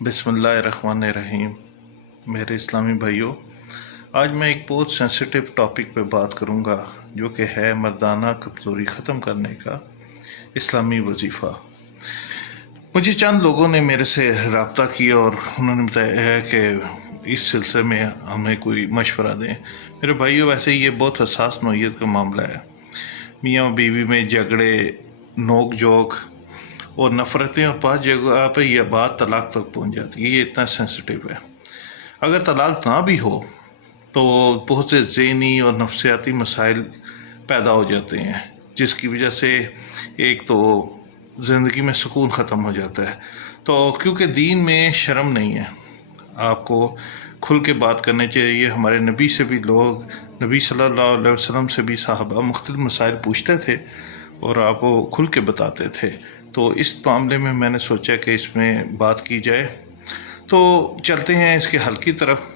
बिस्मिल्लाहिर्रहमानिर्रहीम। मेरे इस्लामी भाइयों, आज मैं एक बहुत सेंसिटिव टॉपिक पे बात करूँगा जो कि है मर्दाना कमज़ोरी ख़त्म करने का इस्लामी वजीफ़ा। मुझे चंद लोगों ने मेरे से रब्ता किया और उन्होंने बताया है कि इस सिलसिले में हमें कोई मशवरा दें। मेरे भाइयों, वैसे ये बहुत हसास नौइयत का मामला है। मियाँ बीवी में झगड़े, नोक झोंक और नफ़रतें, और पाँच जगह पे यह बात तलाक तक पहुंच जाती है। ये इतना सेंसिटिव है। अगर तलाक ना भी हो तो बहुत से ज़हनी और नफ्सियाती मसाइल पैदा हो जाते हैं, जिसकी वजह से एक तो ज़िंदगी में सुकून ख़त्म हो जाता है। तो क्योंकि दीन में शर्म नहीं है, आपको खुल के बात करनी चाहिए। हमारे नबी से भी लोग, नबी सल्लल्लाहु अलैहि वसल्लम से भी साहबा मुख्तलिफ मसाइल पूछते थे और आप वो खुल के बताते थे। तो इस मामले में मैंने सोचा कि इसमें बात की जाए। तो चलते हैं इसके हल की तरफ।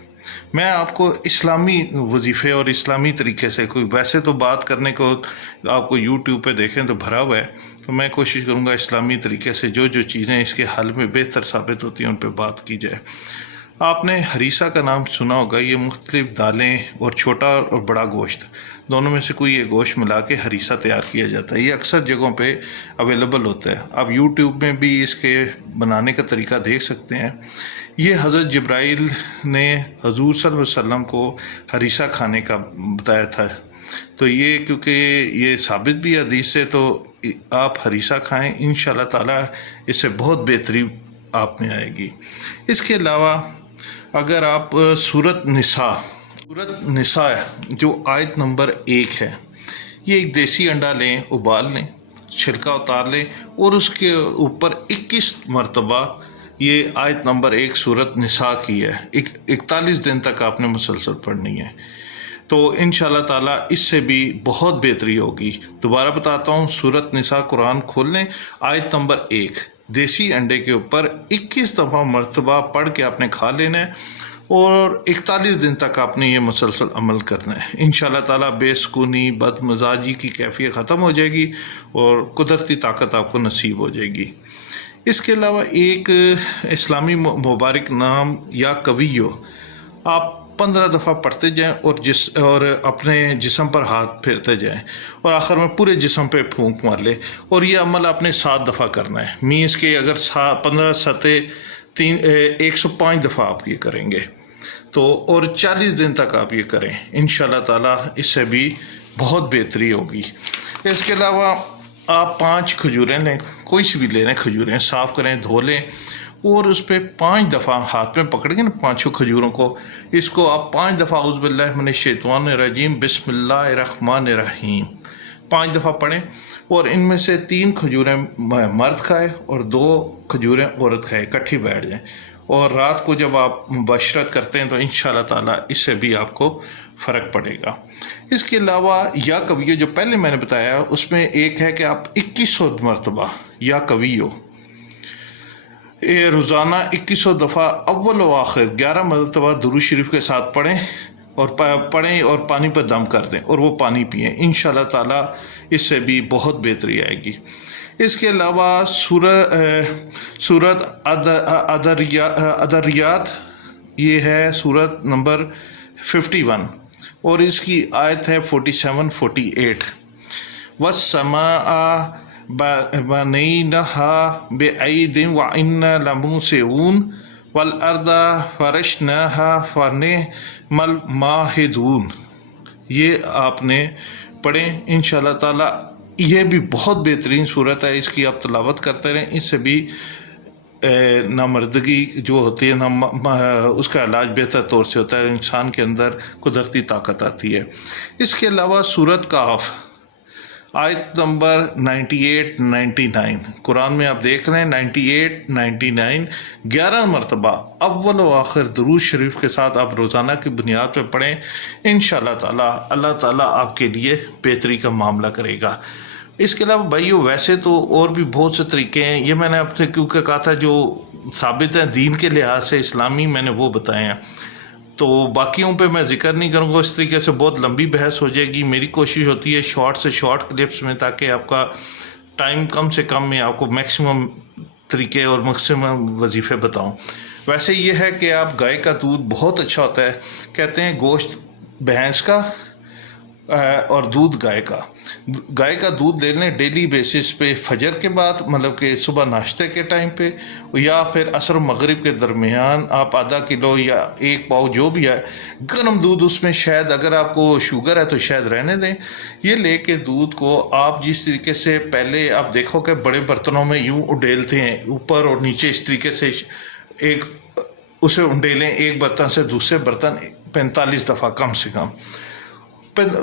मैं आपको इस्लामी वजीफ़े और इस्लामी तरीके से, कोई वैसे तो बात करने को आपको यूट्यूब पे देखें तो भरा हुआ है, तो मैं कोशिश करूँगा इस्लामी तरीके से जो जो चीज़ें इसके हल में बेहतर साबित होती हैं उन पर बात की जाए। आपने हरीसा का नाम सुना होगा। ये मुख्तलिफ दालें और छोटा और बड़ा गोश्त, दोनों में से कोई एक गोश्त मिला के हरीसा तैयार किया जाता है। ये अक्सर जगहों पे अवेलेबल होता है। आप यूट्यूब में भी इसके बनाने का तरीका देख सकते हैं। ये हज़रत जिब्राइल ने हजूर सल्लल्लाहु अलैहि वसल्लम को हरीसा खाने का बताया था। तो ये क्योंकि ये साबित भी हदीस से, तो आप हरीसा खाएँ, इंशाअल्लाह ताला इससे बहुत बेहतरी आप में आएगी। इसके अलावा अगर आप सूरत निसा जो आयत नंबर 1 है, ये एक देसी अंडा लें, उबाल लें, छिलका उतार लें और उसके ऊपर 21 मरतबा ये आयत नंबर 1 सूरत निसा की है। 41 दिन तक आपने मुसलसल पढ़नी है। तो इंशाअल्लाह ताला इससे भी बहुत बेहतरी होगी। दोबारा बताता हूँ, सूरत निसा कुरान खोल लें, आयत नंबर 1 देसी अंडे के ऊपर 21 दफ़ा मरतबा पढ़ के आपने खा लेना है और 41 दिन तक आपने ये मुसलसल अमल करना है। इंशाअल्लाह ताला बेसुकूनी, बदमजाजी की कैफियत ख़त्म हो जाएगी और कुदरती ताकत आपको नसीब हो जाएगी। इसके अलावा एक इस्लामी मुबारक नाम या कवियो आप 15 दफ़ा पढ़ते जाएं और अपने जिस्म पर हाथ फेरते जाएं और आखिर में पूरे जिस्म पे फूंक मार ले। और ये अमल आपने 7 दफ़ा करना है। मीन्स के अगर 15 सते 105 दफ़ा आप ये करेंगे तो, और 40 दिन तक आप ये करें, इंशाअल्लाह ताला इससे भी बहुत बेहतरी होगी। इसके अलावा आप 5 खजूरें लें, कोई सी भी ले लें, खजूरें साफ़ करें, धो लें और उस पर 5 दफ़ा हाथ में पकड़ेंगे ना, 5 खजूरों को, इसको आप 5 दफ़ा औज़ु बिल्लाहि मिनश शैतानिर रजीम बिस्मिल्लाहिर्रहमानिर्रहीम 5 दफ़ा पढ़ें और इनमें से 3 खजूरें मर्द खाए और 2 खजूरें औरत खाए, इकट्ठी बैठ जाएं। और रात को जब आप मुबशरत करते हैं तो इंशाअल्लाह ताला इससे भी आपको फ़र्क पड़ेगा। इसके अलावा या कवियो जो पहले मैंने बताया, उसमें एक है कि आप 2100 मरतबा या कवियो रोज़ाना 2100 दफ़ा अव्वल व आखिर 11 मरतबा दुरूद शरीफ के साथ पढ़ें और पानी पर दम कर दें और वो पानी पिएं। इंशाअल्लाह ताला इससे भी बहुत बेहतरी आएगी। इसके अलावा सूरत अदरियात, ये है सूरत नंबर 51 और इसकी आयत है 47-48। वस्समाअ बनैनाहा बिअयदिन व इन्ना लमूसिऊन वल अर्दा फरशनाहा फनिअमल माहिदून। ये आपने पढ़ें, इंशाअल्लाह ताला ये भी बहुत बेहतरीन सूरत है। इसकी आप तिलावत करते रहें, इससे भी नामर्दगी जो होती है ना, उसका इलाज बेहतर तौर से होता है, इंसान के अंदर कुदरती ताकत आती है। इसके अलावा सूरत काफ आयत नंबर 98-99 कुरान में आप देख रहे हैं, 98-99 11 मरतबा अव्वल व आखिर दुरूद शरीफ के साथ आप रोज़ाना की बुनियाद पर पढ़ें। इंशाअल्लाह ताला अल्लाह ताला आपके लिए बेहतरी का मामला करेगा। इसके अलावा भाइयों, वैसे तो और भी बहुत से तरीके हैं। ये मैंने आपसे क्योंकि कहा था जो साबित है दीन के लिहाज से इस्लामी, मैंने वो बताए हैं। तो बाकियों पे मैं जिक्र नहीं करूँगा, इस तरीके से बहुत लंबी बहस हो जाएगी। मेरी कोशिश होती है शॉर्ट से शॉर्ट क्लिप्स में, ताकि आपका टाइम कम से कम में आपको मैक्सिमम तरीके और मैक्सिमम वजीफ़े बताऊँ। ویسے یہ ہے کہ آپ گائے کا دودھ بہت اچھا ہوتا ہے، کہتے ہیں گوشت بھینس کا اور دودھ گائے کا دودھ لے لیں ڈیلی بیسس پہ، فجر کے بعد مطلب کہ صبح ناشتے کے ٹائم پہ، یا پھر عصر و مغرب کے درمیان آپ آدھا کلو یا 1 پاؤ جو بھی ہے گرم دودھ، اس میں شہد، اگر آپ کو شوگر ہے تو شہد رہنے دیں، یہ لے کے دودھ کو آپ جس طریقے سے پہلے آپ دیکھو کہ بڑے برتنوں میں یوں اڈیلتے ہیں اوپر اور نیچے، اس طریقے سے ایک اسے انڈیلیں ایک برتن سے دوسرے برتن 45 دفعہ کم سے کم،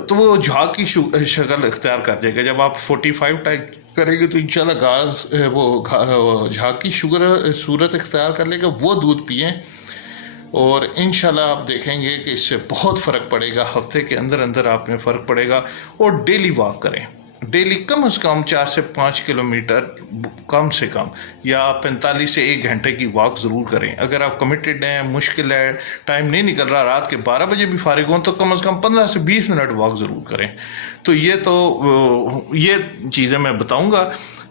تو وہ جھاگ کی شکل اختیار کر جائے گا۔ جب آپ 45 ٹائپ کریں گے تو انشاءاللہ وہ جھاگ کی صورت اختیار کر لے گا، وہ دودھ پئیں اور انشاءاللہ آپ دیکھیں گے کہ اس سے بہت فرق پڑے گا، ہفتے کے اندر اندر آپ میں فرق پڑے گا۔ اور ڈیلی واک کریں، ڈیلی کم از کم 4 سے 5 کلومیٹر کم سے کم، یا 45 سے 1 گھنٹے کی واک ضرور کریں۔ اگر آپ کمیٹڈ ہیں، مشکل ہے، ٹائم نہیں نکل رہا، رات کے 12 بجے بھی فارغ ہوں، تو کم از کم 15 سے 20 منٹ واک ضرور کریں۔ تو یہ چیزیں میں بتاؤں گا،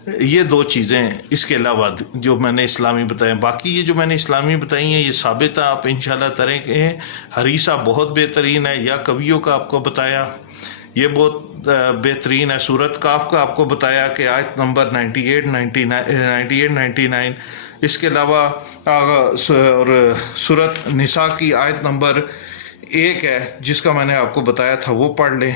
یہ 2 چیزیں اس کے علاوہ جو میں نے اسلامی بتائیں، باقی یہ جو میں نے اسلامی بتائی ہیں یہ ثابت ہے، آپ انشاءاللہ طرح کے حریثہ بہت بہترین ہے، یا کویوں کا آپ کو بتایا یہ بہت بہترین ہے، سورۃ کاف کا آپ کو بتایا کہ آیت نمبر 98 99، اس کے علاوہ سورۃ نساء کی آیت نمبر 1 ہے جس کا میں نے آپ کو بتایا تھا، وہ پڑھ لیں۔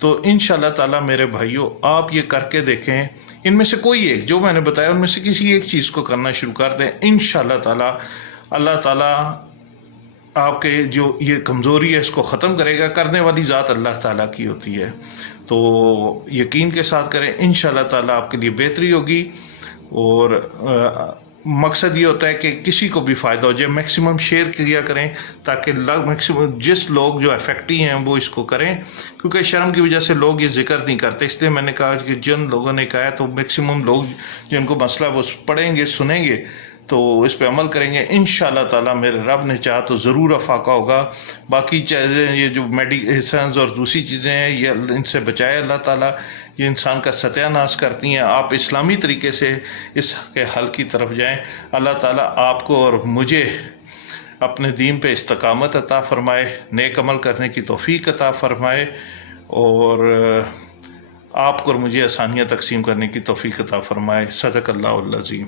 تو انشاءاللہ تعالیٰ میرے بھائیوں آپ یہ کر کے دیکھیں، ان میں سے کوئی ایک جو میں نے بتایا ان میں سے کسی ایک چیز کو کرنا شروع کر دیں، انشاءاللہ تعالیٰ اللہ تعالیٰ آپ کے جو یہ کمزوری ہے اس کو ختم کرے گا۔ کرنے والی ذات اللہ تعالیٰ کی ہوتی ہے، تو یقین کے ساتھ کریں، انشاءاللہ تعالیٰ آپ کے لیے بہتری ہوگی۔ اور مقصد یہ ہوتا ہے کہ کسی کو بھی فائدہ ہو جائے، میکسیمم شیئر کیا کریں تاکہ میکسیمم جس لوگ جو افیکٹی ہیں وہ اس کو کریں، کیونکہ شرم کی وجہ سے لوگ یہ ذکر نہیں کرتے، اس لیے میں نے کہا کہ جن لوگوں نے کہا ہے تو میکسیمم لوگ جن کو مسئلہ وہ پڑھیں گے، سنیں گے تو اس پہ عمل کریں گے، انشاءاللہ تعالیٰ میرے رب نے چاہا تو ضرور افاقہ ہوگا۔ باقی چیزیں یہ جو میڈیسنز اور دوسری چیزیں ہیں یہ ان سے بچائے اللہ تعالیٰ، یہ انسان کا ستیہ ناش کرتی ہیں۔ آپ اسلامی طریقے سے اس کے حل کی طرف جائیں، اللہ تعالیٰ آپ کو اور مجھے اپنے دین پہ استقامت عطا فرمائے، نیک عمل کرنے کی توفیق عطا فرمائے، اور آپ کو اور مجھے آسانیاں تقسیم کرنے کی توفیق عطا فرمائے۔ صدق اللہ العظیم۔